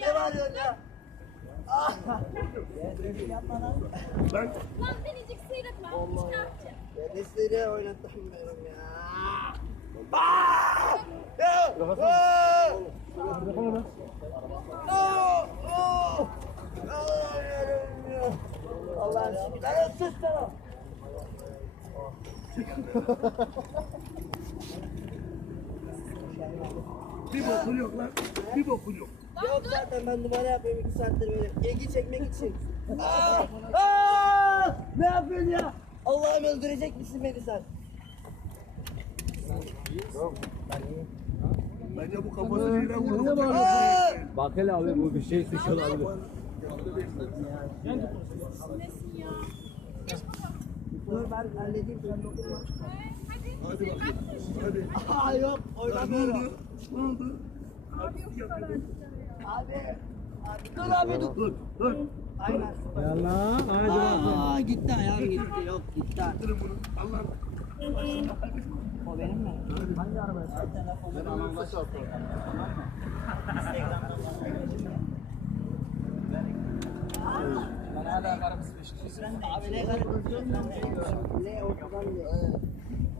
Ne var ya? Ah! Lan! Lan minicik sıyrıkla. Çıkartacağım. Ben de sıyrığı oynatamıyorum ya. Baaaaaa! Ya! Baaaaaa! Allah'ım şükürler olsun sana. Bir bokun yok lan. Bir bokun yok. Yok zaten ben numara yapıyorum iki saattir böyle. İlgi çekmek için. Aa! Aa! Ne yapıyorsun ya? Allah'ım öldürecek misin beni sen? Bence bu kafası şeyden vurdu. Aa! Bak hele abi bu bir şey suç olabilir. Nesin ya? Dur ben halledeyim sen dokunma. Hadi bak. Hadi. Aa yok Ya ne oynamıyorum. oldu? Ne oldu? Abi yok kadar. Abi. Abi dur abi dur. Dur, dur. Aynen. Yallah hadi. Aa gitti ayağım gitti yok gitti. Durun bunu. Allah'ım. O benim mi? Hangi araba? Telefonum. Ben hala karımız peşinde. Abi ne karı? Ne ortadan ne?